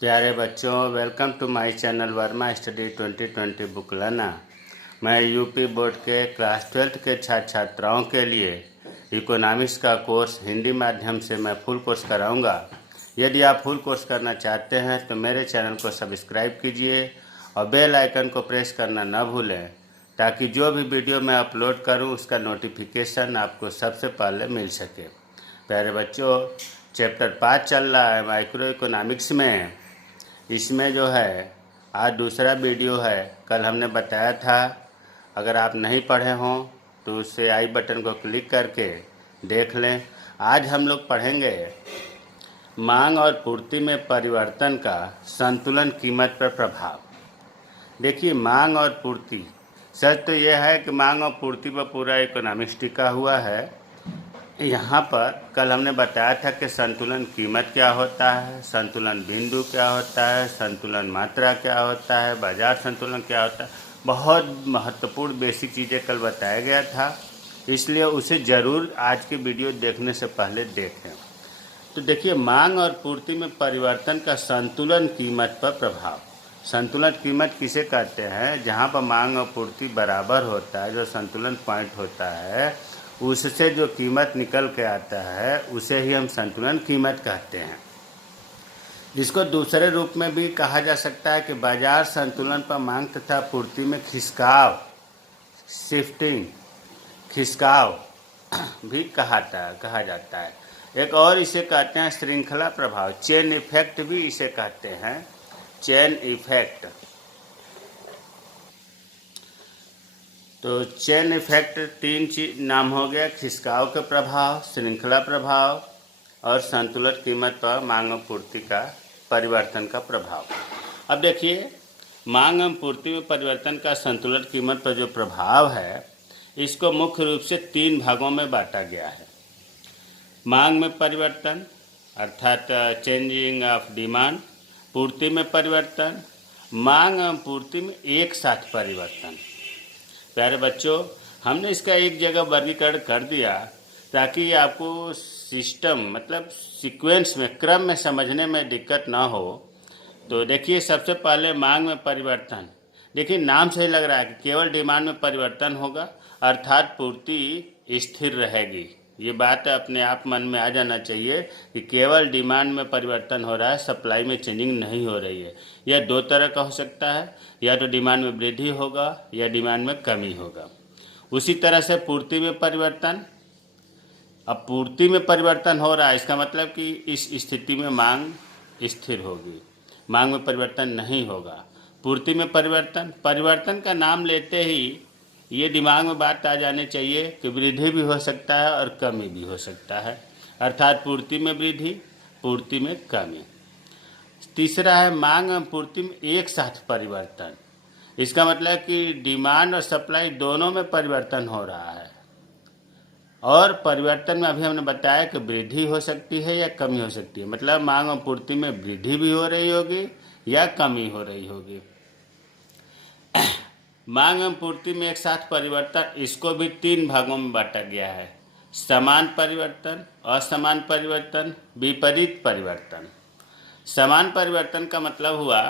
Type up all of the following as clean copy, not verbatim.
प्यारे बच्चों, welcome to my channel Verma study 2020 book learner. मैं यूपी बोर्ड के क्लास 12th के छात्र छात्राओं के लिए इकोनॉमिक्स का कोर्स हिंदी माध्यम से मैं फुल कोर्स कराऊंगा। यदि आप फुल कोर्स करना चाहते हैं तो मेरे चैनल को सब्सक्राइब कीजिए और बेल आइकन को प्रेस करना न भूलें, ताकि जो भी वीडियो मैं अपलोड करूं उसका नोटिफिकेशन आपको सबसे पहले मिल सके। प्यारे बच्चों, चैप्टर 5 चल रहा है माइक्रो इकोनॉमिक्स में। इसमें जो है आज दूसरा वीडियो है। कल हमने बताया था, अगर आप नहीं पढ़े हों तो उससे आई बटन को क्लिक करके देख लें। आज हम लोग पढ़ेंगे मांग और पूर्ति में परिवर्तन का संतुलन कीमत पर प्रभाव। देखिए, मांग और पूर्ति, सच तो यह है कि मांग और पूर्ति पर पूरा इकोनॉमिक्स टिका हुआ है। यहाँ पर कल हमने बताया था कि संतुलन कीमत क्या होता है, संतुलन बिंदु क्या होता है, संतुलन मात्रा क्या होता है, बाजार संतुलन क्या होता है। बहुत महत्वपूर्ण बेसिक चीज़ें कल बताया गया था, इसलिए उसे ज़रूर आज की वीडियो देखने से पहले देखें। तो देखिए, मांग और पूर्ति में परिवर्तन का संतुलन कीमत पर प्रभाव। संतुलन कीमत किसे कहते हैं? जहाँ पर मांग और पूर्ति बराबर होता है, जो संतुलन पॉइंट होता है, उससे जो कीमत निकल के आता है उसे ही हम संतुलन कीमत कहते हैं। इसको दूसरे रूप में भी कहा जा सकता है कि बाजार संतुलन पर मांग तथा पूर्ति में खिसकाव, शिफ्टिंग, खिसकाव भी कहा जाता है। एक और इसे कहते हैं श्रृंखला प्रभाव, चेन इफेक्ट भी इसे कहते हैं, चेन इफेक्ट। तो चेन इफेक्ट तीन चीज नाम हो गया, खिसकाव के प्रभाव, श्रृंखला प्रभाव और संतुलित कीमत पर मांग और पूर्ति का परिवर्तन का प्रभाव। अब देखिए, मांग और पूर्ति में परिवर्तन का संतुलित कीमत पर जो प्रभाव है, इसको मुख्य रूप से तीन भागों में बांटा गया है। मांग में परिवर्तन अर्थात चेंजिंग ऑफ डिमांड, पूर्ति में परिवर्तन, मांग और पूर्ति में एक साथ परिवर्तन। प्यारे बच्चों, हमने इसका एक जगह वर्गीकरण कर दिया ताकि आपको सिस्टम मतलब सीक्वेंस में, क्रम में समझने में दिक्कत ना हो। तो देखिए, सबसे पहले मांग में परिवर्तन। देखिए, नाम से ही लग रहा है कि केवल डिमांड में परिवर्तन होगा, अर्थात पूर्ति स्थिर रहेगी। ये बात अपने आप मन में आ जाना चाहिए कि केवल डिमांड में परिवर्तन हो रहा है, सप्लाई में चेंजिंग नहीं हो रही है। यह दो तरह का हो सकता है, या तो डिमांड में वृद्धि होगा या डिमांड में कमी होगा। उसी तरह से पूर्ति में परिवर्तन। अब पूर्ति में परिवर्तन हो रहा है, इसका मतलब कि इस स्थिति में मांग स्थिर होगी, मांग में परिवर्तन नहीं होगा। पूर्ति में परिवर्तन, परिवर्तन का नाम लेते ही ये दिमाग में बात आ जानी चाहिए कि वृद्धि भी हो सकता है और कमी भी हो सकता है, अर्थात पूर्ति में वृद्धि, पूर्ति में कमी। तीसरा है मांग और पूर्ति में एक साथ परिवर्तन। इसका मतलब कि डिमांड और सप्लाई दोनों में परिवर्तन हो रहा है, और परिवर्तन में अभी हमने बताया कि वृद्धि हो सकती है या कमी हो सकती है। मतलब मांग और पूर्ति में वृद्धि भी हो रही होगी या कमी हो रही होगी। मांग एवं पूर्ति में एक साथ परिवर्तन, इसको भी तीन भागों में बांटा गया है, समान परिवर्तन, असमान परिवर्तन, विपरीत परिवर्तन। समान परिवर्तन का मतलब हुआ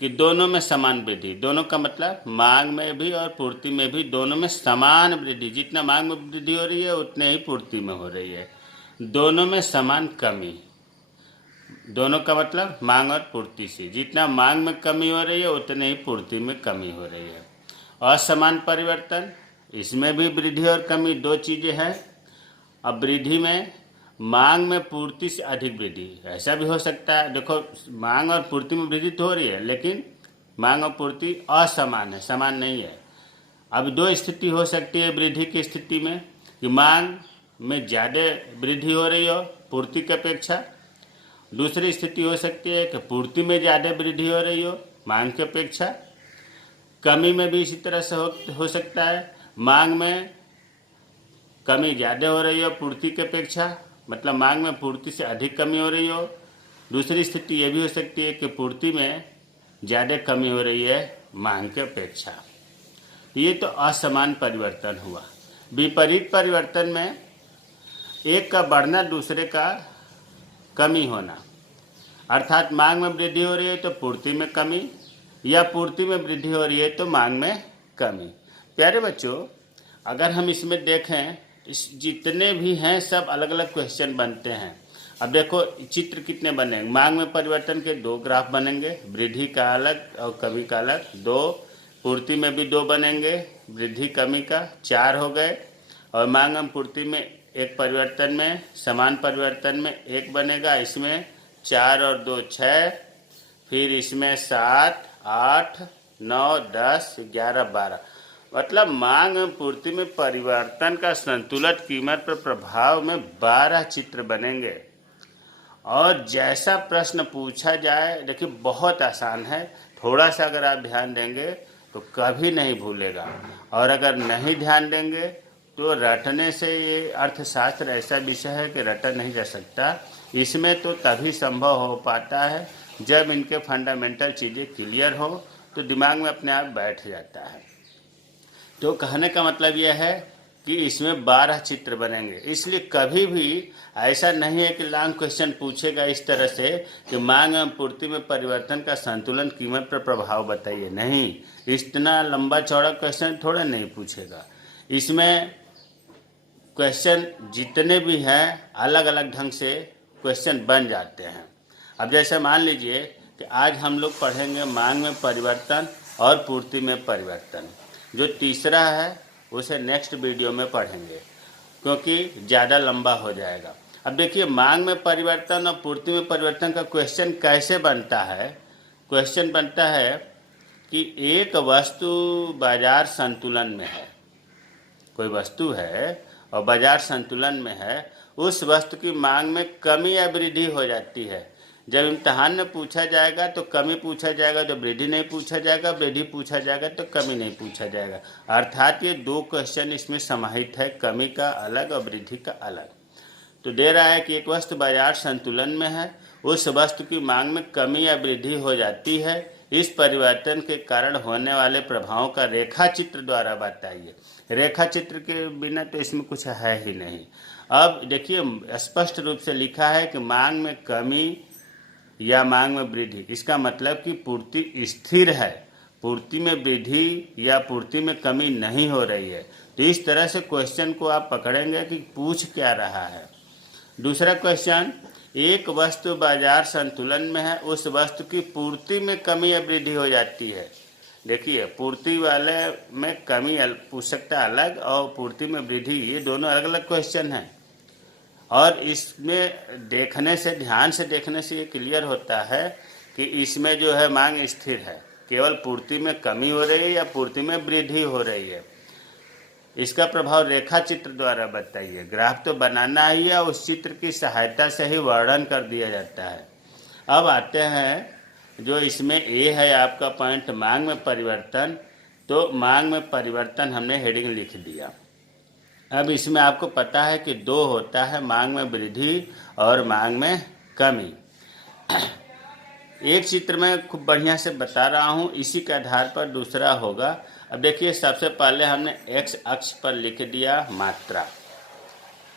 कि दोनों में समान वृद्धि। दोनों का मतलब मांग में भी और पूर्ति में भी, दोनों में समान वृद्धि। जितना मांग में वृद्धि हो रही है उतने ही पूर्ति में हो रही है। दोनों में समान कमी। दोनों का मतलब मांग और पूर्ति से जितना मांग में कमी हो रही है उतने ही पूर्ति में कमी हो रही है। असमान परिवर्तन, इसमें भी वृद्धि और कमी दो चीज़ें हैं। अब वृद्धि में मांग में पूर्ति से अधिक वृद्धि, ऐसा भी हो सकता है। देखो, मांग और पूर्ति में वृद्धि तो हो रही है, लेकिन मांग और पूर्ति असमान है, समान नहीं है। अब दो स्थिति हो सकती है वृद्धि की स्थिति में कि मांग में ज़्यादा वृद्धि हो रही हो पूर्ति की अपेक्षा। दूसरी स्थिति हो सकती है कि पूर्ति में ज़्यादा वृद्धि हो रही हो मांग की अपेक्षा। कमी में भी इसी तरह से हो सकता है, मांग में कमी ज़्यादा हो रही हो पूर्ति की अपेक्षा, मतलब मांग में पूर्ति से अधिक कमी हो रही हो। दूसरी स्थिति ये भी हो सकती है कि पूर्ति में ज़्यादा कमी हो रही है मांग की अपेक्षा। ये तो असमान परिवर्तन हुआ। विपरीत परिवर्तन में एक का बढ़ना, दूसरे का कमी होना। अर्थात मांग में वृद्धि हो रही है तो पूर्ति में कमी, या पूर्ति में वृद्धि हो रही है तो मांग में कमी। प्यारे बच्चों, अगर हम इसमें देखें, इस जितने भी हैं सब अलग अलग क्वेश्चन बनते हैं। अब देखो चित्र कितने बनेंगे। मांग में परिवर्तन के 2 ग्राफ बनेंगे, वृद्धि का अलग और कमी का अलग 2। पूर्ति में भी 2 बनेंगे, वृद्धि कमी का 4 हो गए। और मांग में पूर्ति में एक परिवर्तन में, समान परिवर्तन में 1 बनेगा। इसमें 4 और 2 6, फिर इसमें 7 8 9 10 11 12। मतलब मांग एवं पूर्ति में परिवर्तन का संतुलित कीमत पर प्रभाव में 12 चित्र बनेंगे। और जैसा प्रश्न पूछा जाए, देखिए बहुत आसान है, थोड़ा सा अगर आप ध्यान देंगे तो कभी नहीं भूलेगा। और अगर नहीं ध्यान देंगे तो रटने से, ये अर्थशास्त्र ऐसा विषय है कि रटा नहीं जा सकता। इसमें तो तभी संभव हो पाता है जब इनके फंडामेंटल चीज़ें क्लियर हो, तो दिमाग में अपने आप बैठ जाता है। तो कहने का मतलब यह है कि इसमें 12 चित्र बनेंगे। इसलिए कभी भी ऐसा नहीं है कि लॉन्ग क्वेश्चन पूछेगा इस तरह से कि मांग एवं पूर्ति में परिवर्तन का संतुलन कीमत पर प्रभाव बताइए। नहीं, इतना लंबा चौड़ा क्वेश्चन थोड़ा नहीं पूछेगा। इसमें क्वेश्चन जितने भी हैं अलग अलग ढंग से क्वेश्चन बन जाते हैं। अब जैसे मान लीजिए कि आज हम लोग पढ़ेंगे मांग में परिवर्तन और पूर्ति में परिवर्तन। जो तीसरा है उसे नेक्स्ट वीडियो में पढ़ेंगे, क्योंकि ज़्यादा लंबा हो जाएगा। अब देखिए मांग में परिवर्तन और पूर्ति में परिवर्तन का क्वेश्चन कैसे बनता है। क्वेश्चन बनता है कि एक वस्तु बाजार संतुलन में है, कोई वस्तु है और बाजार संतुलन में है, उस वस्तु की मांग में कमी या वृद्धि हो जाती है। जब इम्तहान में पूछा जाएगा तो कमी पूछा जाएगा तो वृद्धि नहीं पूछा जाएगा, वृद्धि पूछा जाएगा तो कमी नहीं पूछा जाएगा। अर्थात ये 2 क्वेश्चन इसमें समाहित है, कमी का अलग और वृद्धि का अलग। तो दे रहा है कि एक वस्तु बाजार संतुलन में है, उस वस्तु की मांग में कमी या वृद्धि हो जाती है। इस परिवर्तन के कारण होने वाले प्रभावों का रेखा चित्र द्वारा बताइए। रेखा चित्र के बिना तो इसमें कुछ है ही नहीं। अब देखिए स्पष्ट रूप से लिखा है कि मांग में कमी या मांग में वृद्धि, इसका मतलब कि पूर्ति स्थिर है, पूर्ति में वृद्धि या पूर्ति में कमी नहीं हो रही है। तो इस तरह से क्वेश्चन को आप पकड़ेंगे कि पूछ क्या रहा है। दूसरा क्वेश्चन, एक वस्तु बाजार संतुलन में है, उस वस्तु की पूर्ति में कमी या वृद्धि हो जाती है। देखिए पूर्ति वाले में कमी पूछ सकता है अलग, और पूर्ति में वृद्धि, ये दोनों अलग अलग क्वेश्चन हैं। और इसमें देखने से, ध्यान से देखने से ये क्लियर होता है कि इसमें जो है मांग स्थिर है, केवल पूर्ति में कमी हो रही है या पूर्ति में वृद्धि हो रही है। इसका प्रभाव रेखा चित्र द्वारा बताइए। ग्राफ तो बनाना ही है, उस चित्र की सहायता से ही वर्णन कर दिया जाता है। अब आते हैं जो इसमें ए है आपका पॉइंट, मांग में परिवर्तन। तो मांग में परिवर्तन हमने हेडिंग लिख दिया। अब इसमें आपको पता है कि 2 होता है, मांग में वृद्धि और मांग में कमी। एक चित्र में खूब बढ़िया से बता रहा हूँ, इसी के आधार पर दूसरा होगा। अब देखिए सबसे पहले हमने एक्स अक्ष पर लिख दिया मात्रा,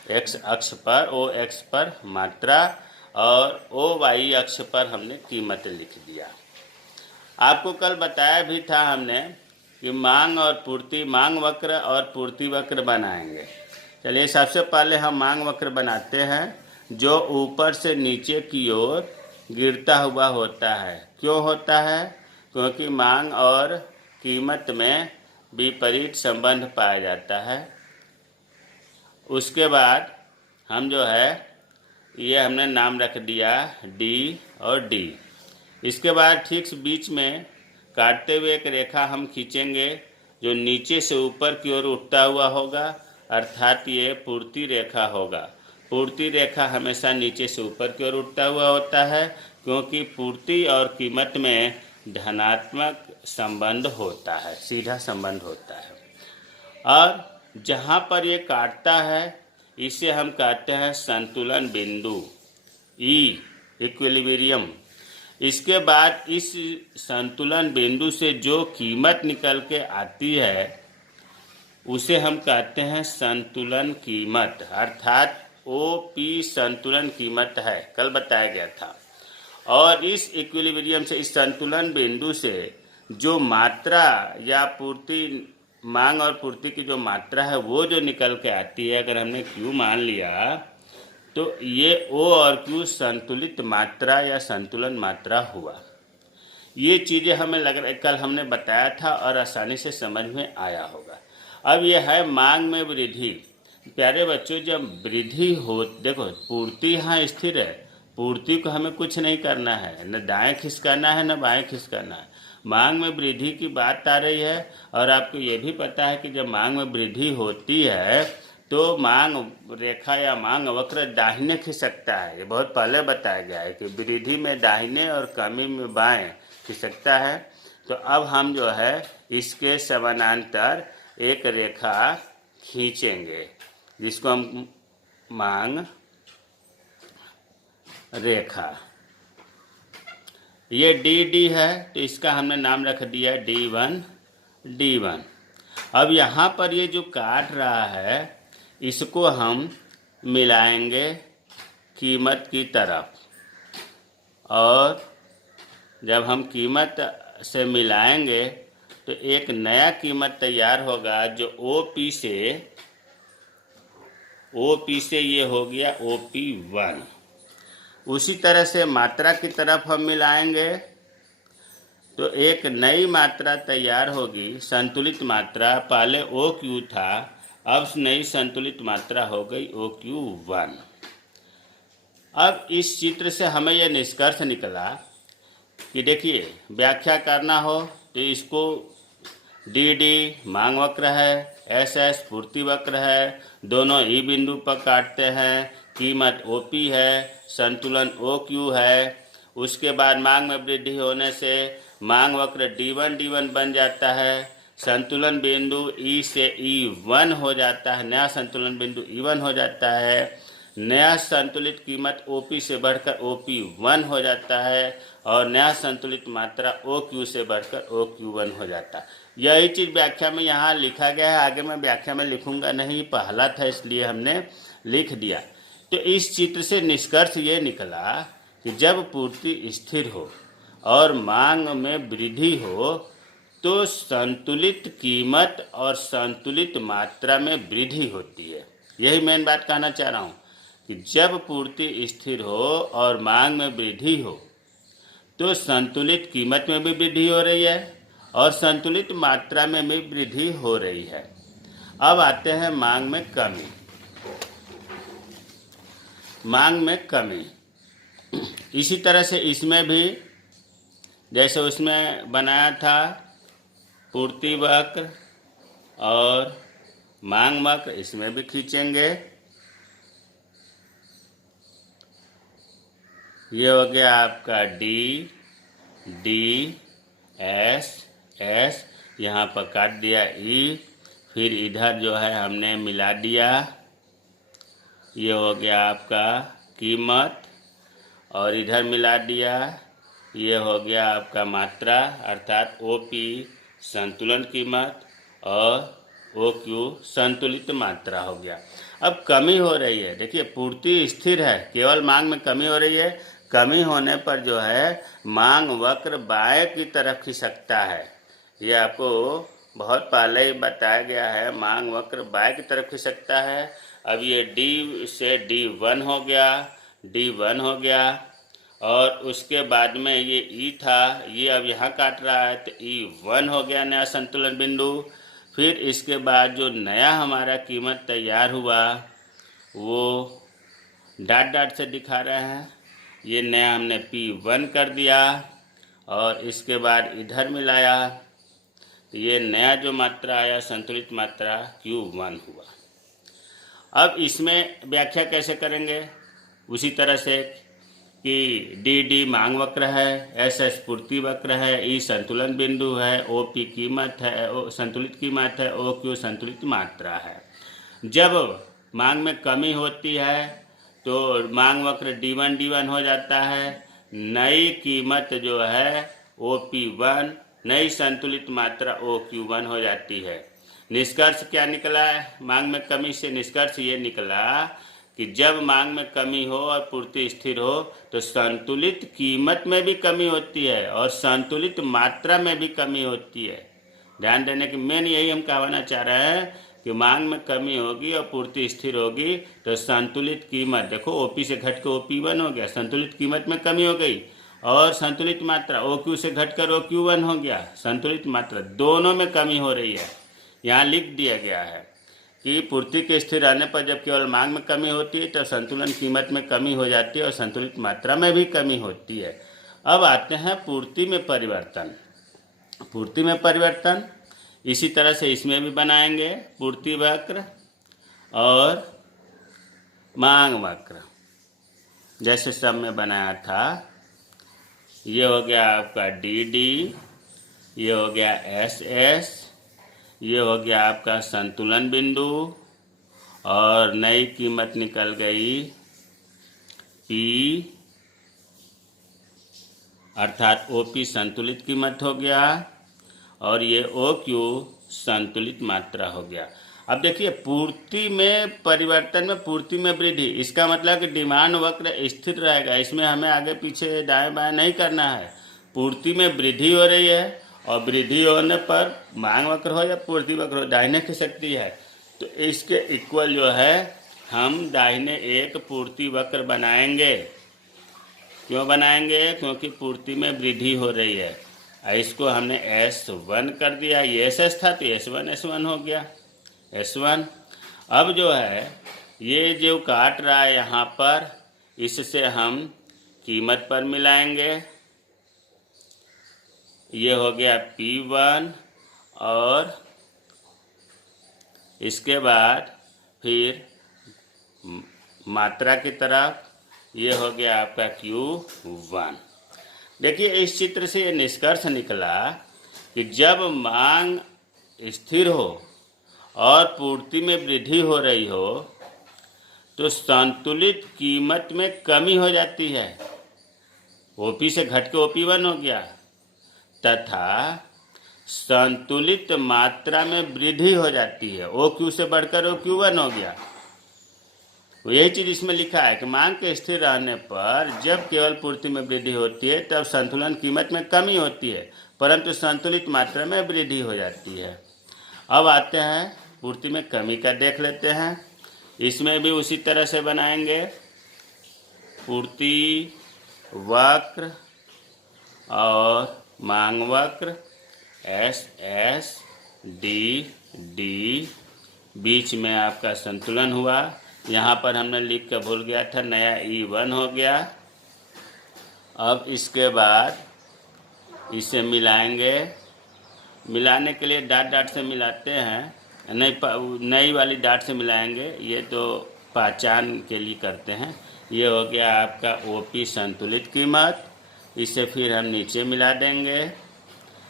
एक्स अक्ष पर, ओ एक्स पर मात्रा, और ओ वाई अक्ष पर हमने कीमत लिख दिया। आपको कल बताया भी था हमने कि मांग और पूर्ति, मांग वक्र और पूर्ति वक्र बनाएंगे। चलिए सबसे पहले हम मांग वक्र बनाते हैं, जो ऊपर से नीचे की ओर गिरता हुआ होता है। क्यों होता है? क्योंकि मांग और कीमत में विपरीत संबंध पाया जाता है। उसके बाद हम जो है ये हमने नाम रख दिया डी और डी। इसके बाद ठीक बीच में काटते हुए एक रेखा हम खींचेंगे जो नीचे से ऊपर की ओर उठता हुआ होगा, अर्थात ये पूर्ति रेखा होगा। पूर्ति रेखा हमेशा नीचे से ऊपर की ओर उठता हुआ होता है, क्योंकि पूर्ति और कीमत में धनात्मक संबंध होता है, सीधा संबंध होता है। और जहाँ पर ये काटता है इसे हम कहते हैं संतुलन बिंदु, ई इक्विलिब्रियम। इसके बाद इस संतुलन बिंदु से जो कीमत निकल के आती है उसे हम कहते हैं संतुलन कीमत, अर्थात OP संतुलन कीमत है, कल बताया गया था। और इस इक्विलिब्रियम से, इस संतुलन बिंदु से जो मात्रा या पूर्ति, मांग और पूर्ति की जो मात्रा है वो जो निकल के आती है, अगर हमने Q मान लिया तो ये O और Q संतुलित मात्रा या संतुलन मात्रा हुआ। ये चीज़ें हमें लग रहा है कल हमने बताया था और आसानी से समझ में आया होगा। अब यह है मांग में वृद्धि। प्यारे बच्चों, जब वृद्धि हो, देखो पूर्ति यहाँ स्थिर है, पूर्ति को हमें कुछ नहीं करना है, न दाएं खिसकाना है न बाएं खिसकाना है। मांग में वृद्धि की बात आ रही है और आपको ये भी पता है कि जब मांग में वृद्धि होती है तो मांग रेखा या मांग वक्र दाहिने खिसकता है। ये बहुत पहले बताया गया है कि वृद्धि में दाहिने और कमी में बाएं खिसकता है। तो अब हम जो है इसके समानांतर एक रेखा खींचेंगे जिसको हम मांग रेखा, ये डी है तो इसका हमने नाम रख दिया D1। अब यहाँ पर ये जो काट रहा है इसको हम मिलाएंगे कीमत की तरफ, और जब हम कीमत से मिलाएंगे तो एक नया कीमत तैयार होगा जो OP से ये हो गया OP1। उसी तरह से मात्रा की तरफ हम मिलाएंगे तो एक नई मात्रा तैयार होगी, संतुलित मात्रा। पहले OQ था, अब नई संतुलित मात्रा हो गई OQ1। अब इस चित्र से हमें यह निष्कर्ष निकला कि देखिए, व्याख्या करना हो तो इसको DD मांग वक्र है, SS पूर्ति वक्र है, दोनों E बिंदु पर काटते हैं, कीमत OP है, संतुलन OQ है। उसके बाद मांग में वृद्धि होने से मांग वक्र D1 बन जाता है, संतुलन बिंदु E से E1 हो जाता है, नया संतुलन बिंदु E1 हो जाता है, नया संतुलित कीमत OP से बढ़कर OP1 हो जाता है और नया संतुलित मात्रा OQ से बढ़कर OQ1 हो जाता है। यही चीज़ व्याख्या में यहाँ लिखा गया है। आगे मैं व्याख्या में लिखूंगा नहीं, पहला था इसलिए हमने लिख दिया। तो इस चित्र से निष्कर्ष ये निकला कि जब पूर्ति स्थिर हो और मांग में वृद्धि हो तो संतुलित कीमत और संतुलित मात्रा में वृद्धि होती है। यही मेन बात कहना चाह रहा हूँ कि जब पूर्ति स्थिर हो और मांग में वृद्धि हो तो संतुलित कीमत में भी वृद्धि हो रही है और संतुलित मात्रा में भी वृद्धि हो रही है। अब आते हैं मांग में कमी। मांग में कमी इसी तरह से इसमें भी जैसे उसमें बनाया था पूर्ति वक्र और मांग वक्र, इसमें भी खींचेंगे। ये हो गया आपका D S, यहाँ पर काट दिया E, फिर इधर जो है हमने मिला दिया, ये हो गया आपका कीमत, और इधर मिला दिया, ये हो गया आपका मात्रा अर्थात OP संतुलन कीमत और OQ संतुलित मात्रा हो गया। अब कमी हो रही है, देखिए पूर्ति स्थिर है, केवल मांग में कमी हो रही है। कमी होने पर जो है मांग वक्र बाएं की तरफ खिसकता है। ये आपको बहुत पहले ही बताया गया है, मांग वक्र बाएं की तरफ खिसकता है। अब ये D से D1 हो गया और उसके बाद में ये E था, ये अब यहाँ काट रहा है तो E1 हो गया नया संतुलन बिंदु। फिर इसके बाद जो नया हमारा कीमत तैयार हुआ वो डॉट से दिखा रहे हैं, ये नया हमने P1 कर दिया और इसके बाद इधर मिलाया, ये नया जो मात्रा आया संतुलित मात्रा Q1 हुआ। अब इसमें व्याख्या कैसे करेंगे? उसी तरह से कि D मांग वक्र है, SS पूर्ति वक्र है, E संतुलन बिंदु है, OP कीमत है, संतुलित कीमत है, OQ संतुलित मात्रा है। जब मांग में कमी होती है तो मांग वक्र D1 हो जाता है, नई कीमत जो है OP1, नई संतुलित मात्रा OQ1 हो जाती है। निष्कर्ष क्या निकला है? मांग में कमी से निष्कर्ष ये निकला कि जब मांग में कमी हो और पूर्ति स्थिर हो तो संतुलित कीमत में भी कमी होती है और संतुलित मात्रा में भी कमी होती है। ध्यान देने की मेन यही हम कहना चाह रहे हैं कि मांग में कमी होगी और पूर्ति स्थिर होगी तो संतुलित कीमत, देखो ओपी से घट के OP1 हो गया, संतुलित कीमत में कमी हो गई, और संतुलित मात्रा OQ से घटकर OQ1 हो गया, संतुलित मात्रा दोनों में कमी हो रही है। यहाँ लिख दिया गया है कि पूर्ति के स्थिर रहने पर जब केवल मांग में कमी होती है तो संतुलन कीमत में कमी हो जाती है और संतुलित मात्रा में भी कमी होती है। अब आते हैं पूर्ति में परिवर्तन। पूर्ति में परिवर्तन इसी तरह से इसमें भी बनाएंगे, पूर्ति वक्र और मांग वक्र जैसे सब में बनाया था। ये हो गया आपका DD, ये हो गया SS, ये हो गया आपका संतुलन बिंदु और नई कीमत निकल गई P, अर्थात OP संतुलित कीमत हो गया और ये OQ संतुलित मात्रा हो गया। अब देखिए पूर्ति में परिवर्तन में पूर्ति में वृद्धि, इसका मतलब कि डिमांड वक्र स्थिर रहेगा, इसमें हमें आगे पीछे दाएं बाएं नहीं करना है। पूर्ति में वृद्धि हो रही है और वृद्धि होने पर मांग वक्र हो या पूर्ति वक्र हो दाहिने खिसकती है, तो इसके इक्वल जो है हम दाहिने एक पूर्ति वक्र बनाएंगे। क्यों बनाएंगे? क्योंकि पूर्ति में वृद्धि हो रही है। इसको हमने S1 कर दिया, ये SS था तो S1 S1 हो गया S1। अब जो है ये जो काट रहा है यहाँ पर, इससे हम कीमत पर मिलाएंगे। ये हो गया P1 और इसके बाद फिर मात्रा की तरफ ये हो गया आपका Q1। देखिए इस चित्र से ये निष्कर्ष निकला कि जब मांग स्थिर हो और पूर्ति में वृद्धि हो रही हो तो संतुलित कीमत में कमी हो जाती है, OP से घट के OP1 हो गया, तथा संतुलित मात्रा में वृद्धि हो जाती है, OQ से बढ़कर OQ1 हो गया। यही चीज़ इसमें लिखा है कि मांग के स्थिर रहने पर जब केवल पूर्ति में वृद्धि होती है तब संतुलन कीमत में कमी होती है, परंतु संतुलित मात्रा में वृद्धि हो जाती है। अब आते हैं पूर्ति में कमी का देख लेते हैं। इसमें भी उसी तरह से बनाएंगे, पूर्ति वक्र और मांग वक्र SS D, बीच में आपका संतुलन हुआ। यहाँ पर हमने लिख कर भूल गया था, नया E1 हो गया। अब इसके बाद इसे मिलाएंगे, मिलाने के लिए डाट डाट से मिलाते हैं, नई वाली डाट से मिलाएंगे, ये तो पहचान के लिए करते हैं। ये हो गया आपका OP संतुलित कीमत, इसे फिर हम नीचे मिला देंगे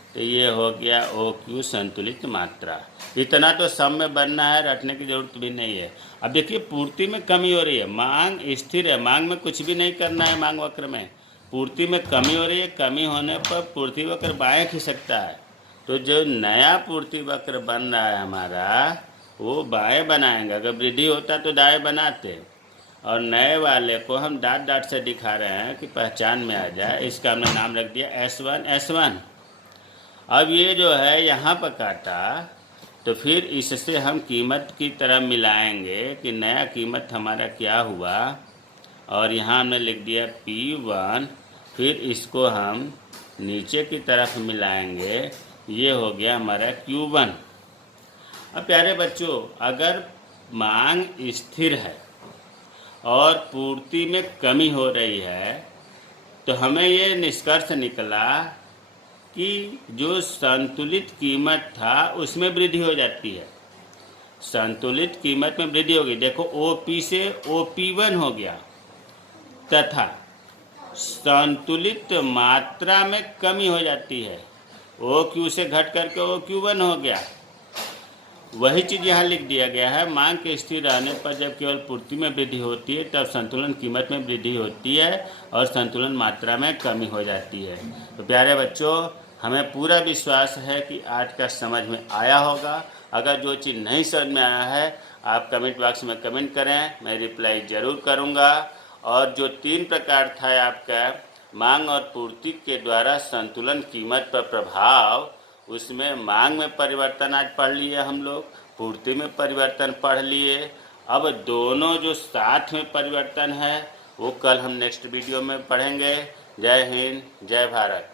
तो ये हो गया OQ संतुलित मात्रा। इतना तो सब में बनना है, रटने की जरूरत भी नहीं है। अब देखिए पूर्ति में कमी हो रही है, मांग स्थिर है, मांग में कुछ भी नहीं करना है। मांग वक्र में पूर्ति में कमी हो रही है, कमी होने पर पूर्ति वक्र बाएं खिसकता है, तो जो नया पूर्ति वक्र बन रहा है हमारा वो बाएं बनाएंगे। अगर वृद्धि होता तो दाएं बनाते, और नए वाले को हम डाट डाट से दिखा रहे हैं कि पहचान में आ जाए। इसका हमने नाम रख दिया S1। अब ये जो है यहाँ पर काटा तो फिर इससे हम कीमत की तरह मिलाएंगे कि नया कीमत हमारा क्या हुआ, और यहाँ हमने लिख दिया P1। फिर इसको हम नीचे की तरफ मिलाएंगे, ये हो गया हमारा Q1। अब प्यारे बच्चों, अगर मांग स्थिर है और पूर्ति में कमी हो रही है तो हमें ये निष्कर्ष निकला कि जो संतुलित कीमत था उसमें वृद्धि हो जाती है। संतुलित कीमत में वृद्धि होगी, देखो OP से OP1 हो गया, तथा संतुलित मात्रा में कमी हो जाती है, OQ से घट करके OQ1 हो गया। वही चीज़ यहाँ लिख दिया गया है, मांग के स्थिर रहने पर जब केवल पूर्ति में वृद्धि होती है तब संतुलन कीमत में वृद्धि होती है और संतुलन मात्रा में कमी हो जाती है। तो प्यारे बच्चों, हमें पूरा विश्वास है कि आज का समझ में आया होगा अगर जो चीज़ नहीं समझ में आया है आप कमेंट बॉक्स में कमेंट करें, मैं रिप्लाई ज़रूर करूँगा। और जो 3 प्रकार था आपका मांग और पूर्ति के द्वारा संतुलन कीमत पर प्रभाव, उसमें मांग में परिवर्तन आज पढ़ लिए हम लोग, पूर्ति में परिवर्तन पढ़ लिए। अब दोनों जो साथ में परिवर्तन है वो कल हम नेक्स्ट वीडियो में पढ़ेंगे। जय हिंद, जय भारत।